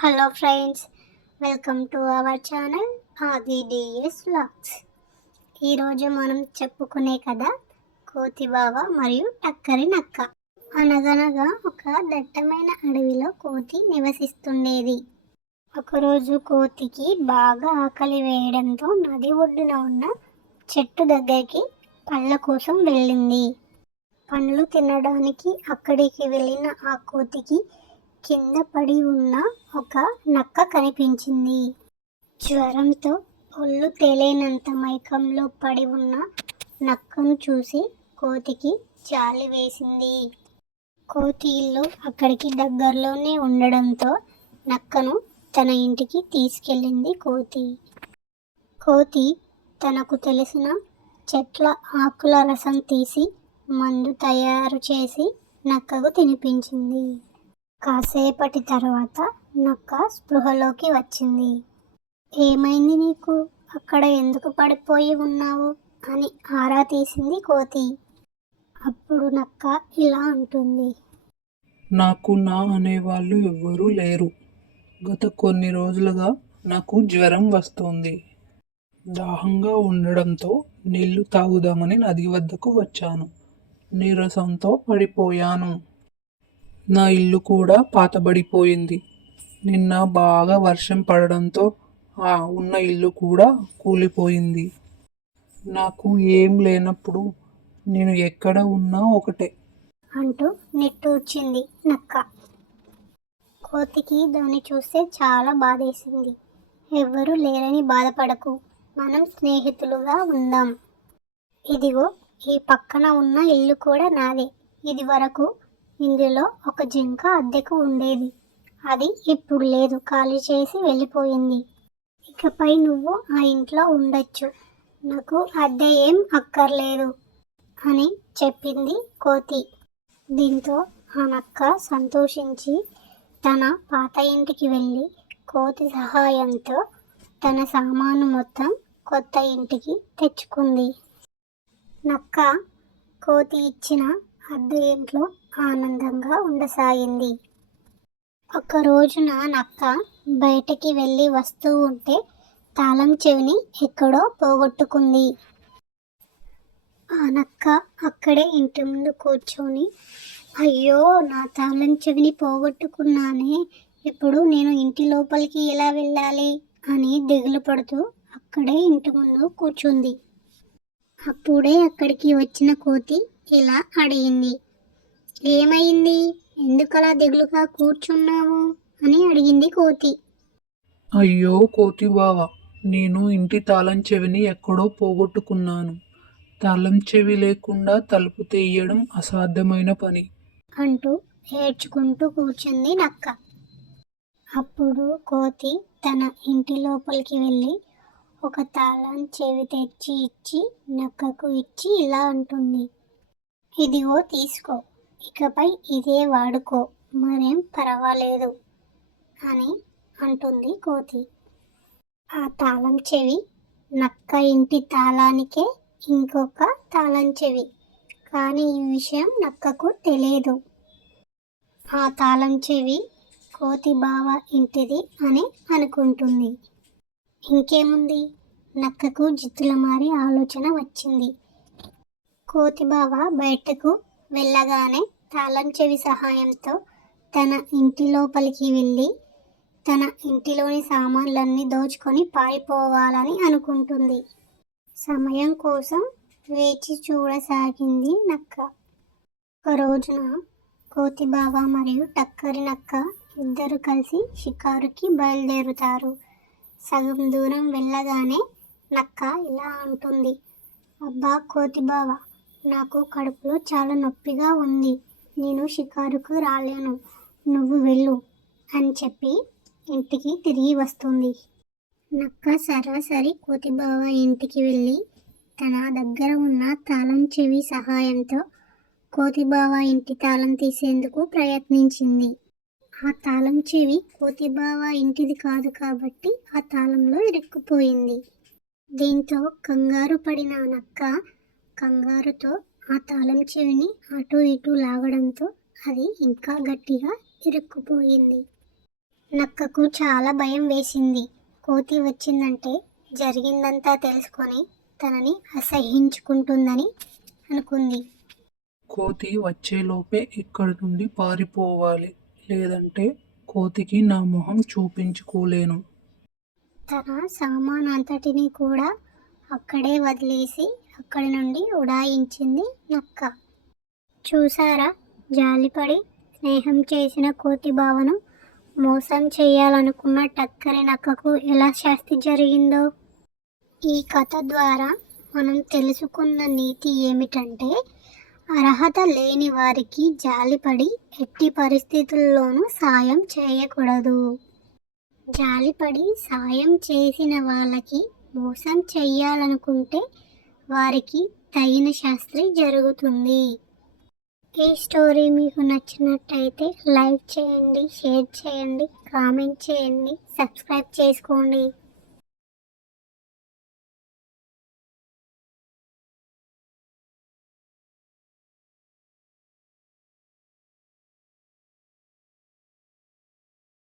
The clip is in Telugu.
Hello friends, welcome to our channel ఆదిడిఎస్ వ్లాగ్స్. ఈరోజు మనం చెప్పుకునే కథ కోతిబావ మరియు టక్కరి నక్క. అనగనగా ఒక దట్టమైన అడవిలో కోతి నివసిస్తుండేది. ఒకరోజు కోతికి బాగా ఆకలి వేయడంతో నది ఒడ్డున ఉన్న చెట్టు దగ్గరికి పళ్ళ కోసం వెళ్ళింది. పండ్లు తినడానికి అక్కడికి వెళ్ళిన ఆ కోతికి కింద పడి ఉన్న ఒక నక్క కనిపించింది. జ్వరంతో ఒళ్ళు తేలేనంత మైకంలో పడి ఉన్న నక్కను చూసి కోతికి జాలి వేసింది. కోతి ఇల్లు అక్కడికి దగ్గరలోనే ఉండడంతో నక్కను తన ఇంటికి తీసుకెళ్ళింది కోతి. కోతి తనకు తెలిసిన చెట్ల ఆకుల రసం తీసి మందు తయారు చేసి నక్కకు తినిపించింది. కాసేపటి తర్వాత నక్క స్పృహలోకి వచ్చింది. ఏమైంది నీకు? అక్కడ ఎందుకు పడిపోయి ఉన్నావు అని ఆరా తీసింది కోతి. అప్పుడు నక్క ఇలా అంటుంది. నాకు నా అనేవాళ్ళు ఎవ్వరూ లేరు. గత కొన్ని రోజులుగా నాకు జ్వరం వస్తోంది. దాహంగా ఉండడంతో నీళ్లు తాగుదామని నది వద్దకు వచ్చాను. నీరసంతో పడిపోయాను. నా ఇల్లు కూడా పాతబడిపోయింది. నిన్న బాగా వర్షం పడడంతో ఉన్న ఇల్లు కూడా కూలిపోయింది. నాకు ఏం లేనప్పుడు నేను ఎక్కడ ఉన్నా ఒకటే అంటూ నిట్టూర్చింది నక్క. కోతికి దాన్ని చూస్తే చాలా బాధేసింది. ఎవ్వరూ లేరని బాధపడకు, మనం స్నేహితులుగా ఉందాం. ఇదిగో ఈ పక్కన ఉన్న ఇల్లు కూడా నాదే. ఇది వరకు ఇందులో ఒక జింక అద్దెకు ఉండేది. అది ఇప్పుడు లేదు, ఖాళీ చేసి వెళ్ళిపోయింది. ఇకపై నువ్వు ఆ ఇంట్లో ఉండొచ్చు. నాకు అద్దె ఏం అక్కర్లేదు అని చెప్పింది కోతి. దీంతో ఆ నక్క సంతోషించి తన పాత ఇంటికి వెళ్ళి కోతి సహాయంతో తన సామాను మొత్తం కొత్త ఇంటికి తెచ్చుకుంది. నక్క కోతి ఇచ్చిన అద్దె ఇంట్లో ఆనందంగా ఉండసాగింది. ఒక రోజున నక్క బయటికి వెళ్ళి వస్తూ ఉంటే తాళం చెవిని ఎక్కడో పోగొట్టుకుంది. ఆ నక్క అక్కడే ఇంటి ముందు కూర్చొని, అయ్యో, నా తాళం చెవిని పోగొట్టుకున్నానే, ఇప్పుడు నేను ఇంటి లోపలికి ఎలా వెళ్ళాలి అని దిగులు పడుతూ అక్కడే ఇంటి ముందు కూర్చుంది. అప్పుడే అక్కడికి వచ్చిన కోతి ఇలా అడిగింది. ఏమైంది? ఎందుకలా దిగులుగా కూర్చున్నావు అని అడిగింది కోతి. అయ్యో కోతి బావ, నేను ఇంటి తాళం చెవిని ఎక్కడో పోగొట్టుకున్నాను. తాళం చెవి లేకుండా తలుపు తీయడం అసాధ్యమైన పని అంటూ ఏడ్చుకుంటూ కూర్చుంది నక్క. అప్పుడు కోతి తన ఇంటి లోపలికి వెళ్ళి ఒక తాళం చెవి తెచ్చి ఇచ్చి నక్కకు ఇచ్చి ఇలా అంటుంది. ఇదిగో తీసుకో, ఇకపై ఇదే వాడుకో, మరేం పర్వాలేదు అని అంటుంది కోతి. ఆ తాళం చెవి నక్క ఇంటి తాళానికే ఇంకొక తాళం చెవి. కానీ ఈ విషయం నక్కకు తెలియదు. ఆ తాళం చెవి కోతి బావ ఇంటిది అని అనుకుంటుంది. ఇంకేముంది, నక్కకు జిత్తుల మారి ఆలోచన వచ్చింది. కోతి బావ బయటకు వెళ్ళగానే తాళం చెవి సహాయంతో తన ఇంటి లోపలికి వెళ్ళి తన ఇంటిలోని సామాన్లన్నీ దోచుకొని పారిపోవాలని అనుకుంటుంది. సమయం కోసం వేచి చూడసాగింది నక్క. ఒక రోజున కోతి బావ మరియు టక్కరి నక్క ఇద్దరు కలిసి షికారుకి బయలుదేరుతారు. సగం దూరం వెళ్ళగానే నక్క ఇలా అంటుంది. అబ్బా కోతి బావ, నాకు కడుపులో చాలా నొప్పిగా ఉంది. నేను షికారుకు రాలేను, నువ్వు వెళ్ళు అని చెప్పి ఇంటికి తిరిగి వస్తుంది. నక్క సరాసరి కోతి బావ ఇంటికి వెళ్ళి తన దగ్గర ఉన్న తాళం చెవి సహాయంతో కోతి బావ ఇంటి తాళం తీసేందుకు ప్రయత్నించింది. ఆ తాళం చెవి కోతి బావ ఇంటిది కాదు కాబట్టి ఆ తాళంలో ఇరుక్కుపోయింది. దీంతో కంగారు పడిన నక్క కంగారుతో ఆ తాళం చెవిని అటు ఇటు లాగడంతో అది ఇంకా గట్టిగా ఇరుక్కుపోయింది. నక్కకు చాలా భయం వేసింది. కోతి వచ్చిందంటే జరిగిందంతా తెలుసుకొని తనని అసహ్యించుకుంటుందని అనుకుంది. కోతి వచ్చేలోపే ఇక్కడి నుండి పారిపోవాలి, లేదంటే కోతికి నా మొహం చూపించుకోలేను. తన సామానంతటిని కూడా అక్కడే వదిలేసి అక్కడి నుండి ఉడాయించింది నక్క. చూసారా, జాలిపడి స్నేహం చేసిన కోతి బావను మోసం చేయాలనుకున్న టక్కరి నక్కకు ఎలా శాస్తి జరిగిందో. ఈ కథ ద్వారా మనం తెలుసుకున్న నీతి ఏమిటంటే, అర్హత లేని వారికి జాలిపడి ఎట్టి పరిస్థితుల్లోనూ సాయం చేయకూడదు. జాలిపడి సాయం చేసిన వాళ్ళకి మోసం చెయ్యాలనుకుంటే వారికి తగిన శాస్త్రి జరుగుతుంది. ఈ స్టోరీ మీకు నచ్చినట్టయితే లైక్ చేయండి, షేర్ చేయండి, కామెంట్ చేయండి, సబ్స్క్రైబ్ చేసుకోండి.